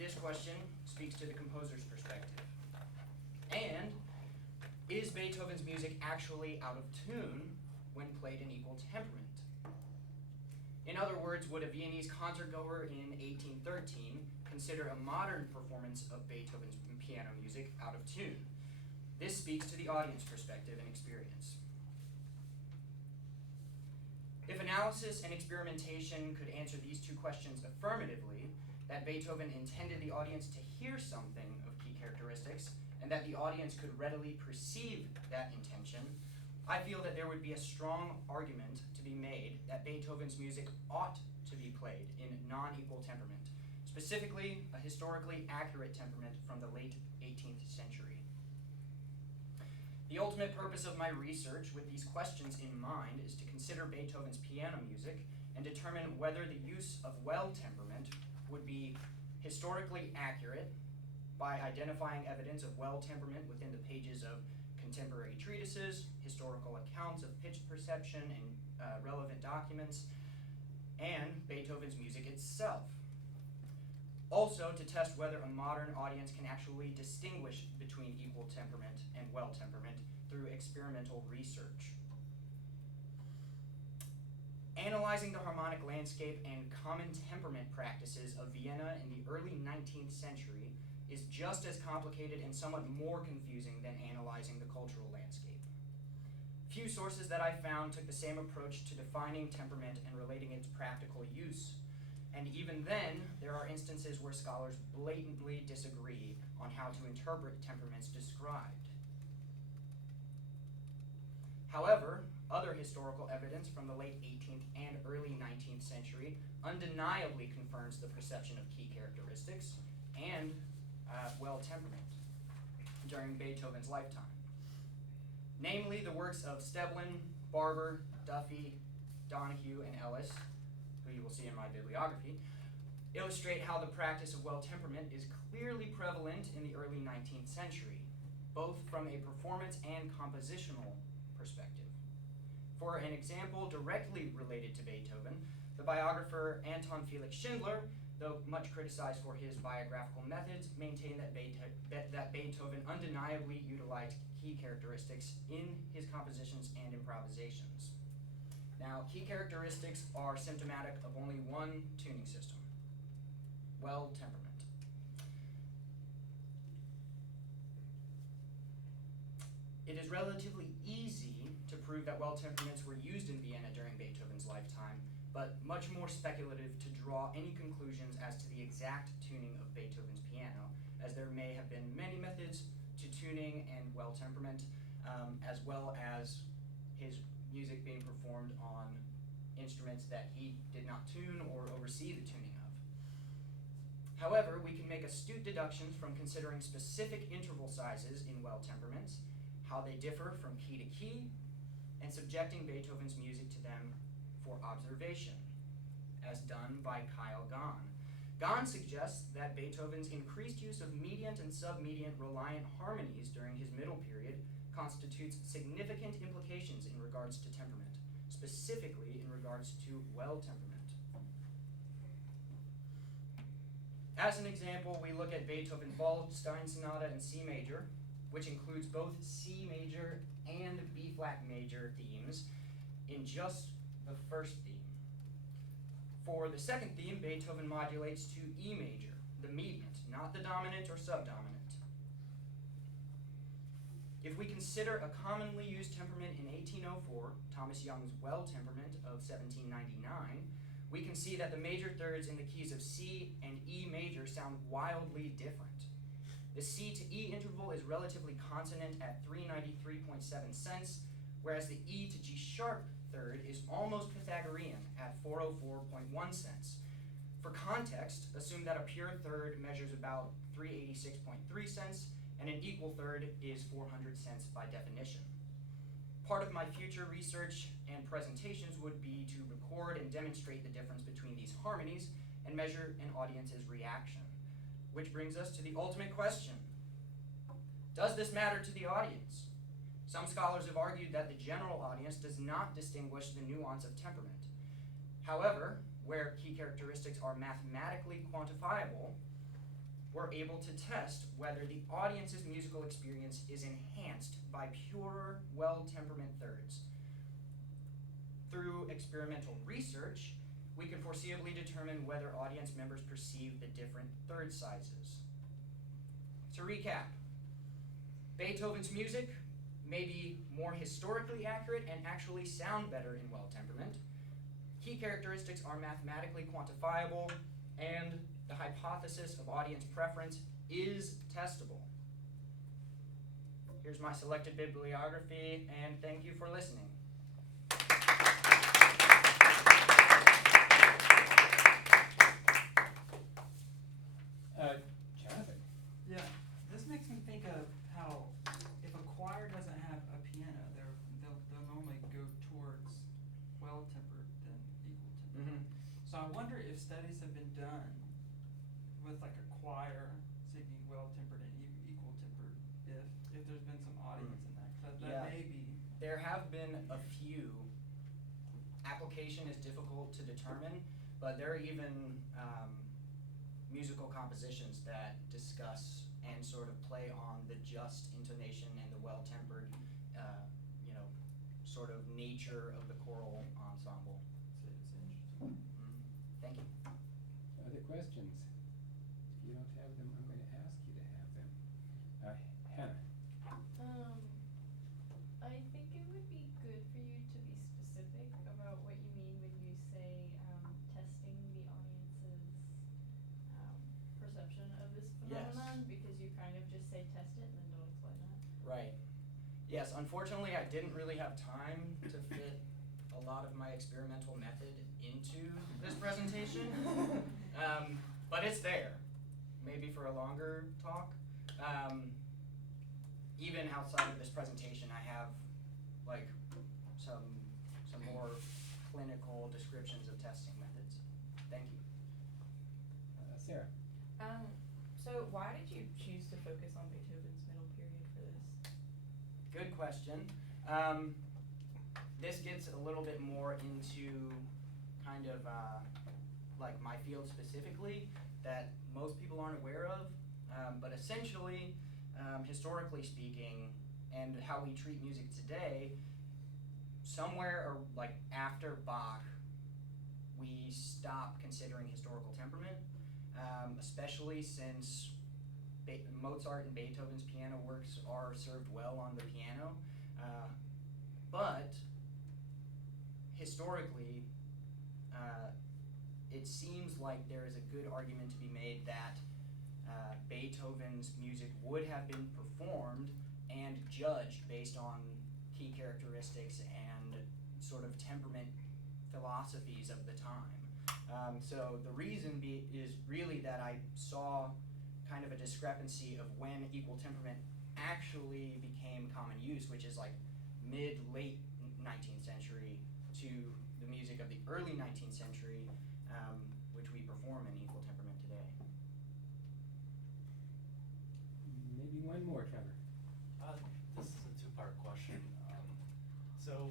This question speaks to the composer's perspective. And is Beethoven's music actually out of tune when played in equal temperament? In other words, would a Viennese concertgoer in 1813 consider a modern performance of Beethoven's piano music out of tune? This speaks to the audience perspective and experience. If analysis and experimentation could answer these two questions affirmatively, that Beethoven intended the audience to hear something of key characteristics, and that the audience could readily perceive that intention, I feel that there would be a strong argument to be made that Beethoven's music ought to be played in non-equal temperament, specifically a historically accurate temperament from the late 18th century. The ultimate purpose of my research with these questions in mind is to consider Beethoven's piano music and determine whether the use of well temperament would be historically accurate by identifying evidence of well temperament within the pages of contemporary treatises, historical accounts of pitch perception and relevant documents, and Beethoven's music itself. Also, to test whether a modern audience can actually distinguish between equal temperament and well temperament through experimental research. Analyzing the harmonic landscape and common temperament practices of Vienna in the early 19th century is just as complicated and somewhat more confusing than analyzing the cultural landscape. Few sources that I found took the same approach to defining temperament and relating its practical use. And even then, there are instances where scholars blatantly disagree on how to interpret temperaments described. However, other historical evidence from the late 18th and early 19th century undeniably confirms the perception of key characteristics and well temperament during Beethoven's lifetime. Namely, the works of Steblin, Barber, Duffy, Donahue, and Ellis, who you will see in my bibliography, illustrate how the practice of well temperament is clearly prevalent in the early 19th century, both from a performance and compositional perspective. For an example directly related to Beethoven, the biographer Anton Felix Schindler, though much criticized for his biographical methods, maintained that Beethoven undeniably utilized key characteristics in his compositions and improvisations. Now, key characteristics are symptomatic of only one tuning system: well temperament. It is relatively easy to prove that well temperaments were used in Vienna during Beethoven's lifetime, but much more speculative to draw any conclusions as to the exact tuning of Beethoven's piano, as there may have been many methods to tuning and well temperament, as well as his music being performed on instruments that he did not tune or oversee the tuning of. However, we can make astute deductions from considering specific interval sizes in well temperaments, how they differ from key to key, and subjecting Beethoven's music to them for observation, as done by Kyle Gahn. Gahn suggests that Beethoven's increased use of mediant and submediant reliant harmonies during his middle period constitutes significant implications in regards to temperament, specifically in regards to well temperament. As an example, we look at Beethoven's Waldstein Sonata in C major, which includes both C major and B flat major themes in just the first theme. For the second theme, Beethoven modulates to E major, the mediant, not the dominant or subdominant. If we consider a commonly used temperament in 1804, Thomas Young's well temperament of 1799, we can see that the major thirds in the keys of C and E major sound wildly different. The C to E interval is relatively consonant at 393.7 cents, whereas the E to G sharp third is almost Pythagorean at 404.1 cents. For context, assume that a pure third measures about 386.3 cents, and an equal third is 400 cents by definition. Part of my future research and presentations would be to record and demonstrate the difference between these harmonies and measure an audience's reaction. Which brings us to the ultimate question: does this matter to the audience? Some scholars have argued that the general audience does not distinguish the nuance of temperament. However, where key characteristics are mathematically quantifiable, we're able to test whether the audience's musical experience is enhanced by purer, well-temperament thirds. Through experimental research, we can foreseeably determine whether audience members perceive the different third sizes. To recap, Beethoven's music may be more historically accurate and actually sound better in well-temperament. Key characteristics are mathematically quantifiable, and the hypothesis of audience preference is testable. Here's my selected bibliography, and thank you for listening. Jonathan. Yeah, this makes me think of how if a choir doesn't have a piano, they'll normally go towards well-tempered than equal-tempered. So I wonder if studies have been done with like a choir singing well-tempered and equal-tempered, if there's been some audience in that. That may be. There have been a few. Application is difficult to determine, but there are even musical compositions that discuss and sort of play on the just intonation and the well-tempered, sort of nature of the choral ensemble. It's interesting. Thank you. Other questions? If you don't have them, I'm going to ask you to have them. Hannah. I think it would be good for you to be specific about what you mean when you say testing the audience's perception of this phenomenon, because you kind of just say test it and then don't explain that. Right. Yes, unfortunately I didn't really have time to fit a lot of my experimental method into this presentation, but it's there, maybe for a longer talk. Even outside of this presentation, I have like some more clinical descriptions of testing methods. Thank you. Sarah. So why did you choose to focus on Beethoven's middle period for this? Good question. This gets a little bit more into kind of like my field specifically that most people aren't aware of, but essentially, historically speaking, and how we treat music today, somewhere or like after Bach, we stop considering historical temperament, especially since Mozart and Beethoven's piano works are served well on the piano, but historically, it seems like there is a good argument to be made that Beethoven's music would have been performed and judged based on key characteristics and sort of temperament philosophies of the time. So the reason is really that I saw kind of a discrepancy of when equal temperament actually became common use, which is like mid-late 19th century to the music of the early 19th century, which we perform in equal temperament today. Maybe one more, Trevor. This is a two-part question. So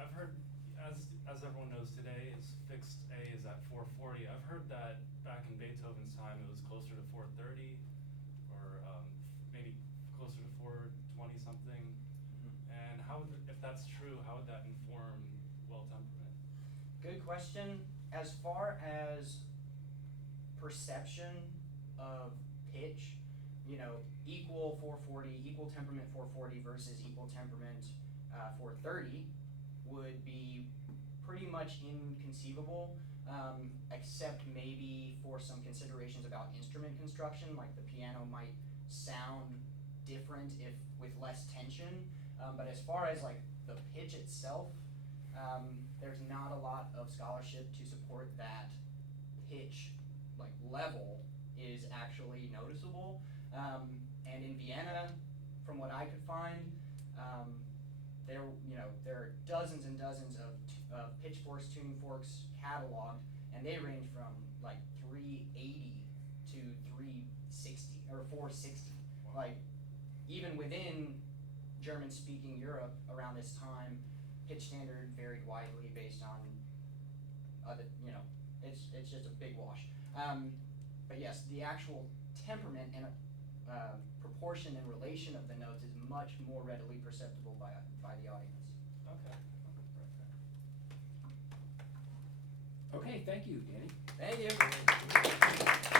I've heard, as everyone knows today, is fixed A is at 440. I've heard that back in Beethoven's time it was closer to 430, or maybe closer to 420 something. And if that's true, how would that inform well temperament? Good question. As far as perception of pitch, equal 440, equal temperament 440 versus equal temperament 430 would be pretty much inconceivable, except maybe for some considerations about instrument construction, like the piano might sound different if with less tension. But as far as like the pitch itself, there's not a lot of scholarship to support that pitch like level is actually noticeable. And in Vienna, from what I could find, there are dozens and dozens of pitch forks, tuning forks cataloged, and they range from like 380 to 360 or 460. Wow. Like even within German-speaking Europe around this time, pitch standard varied widely based on other, it's just a big wash. But yes, the actual temperament and proportion and relation of the notes is much more readily perceptible by the audience. Okay. Okay, thank you, Danny. Thank you.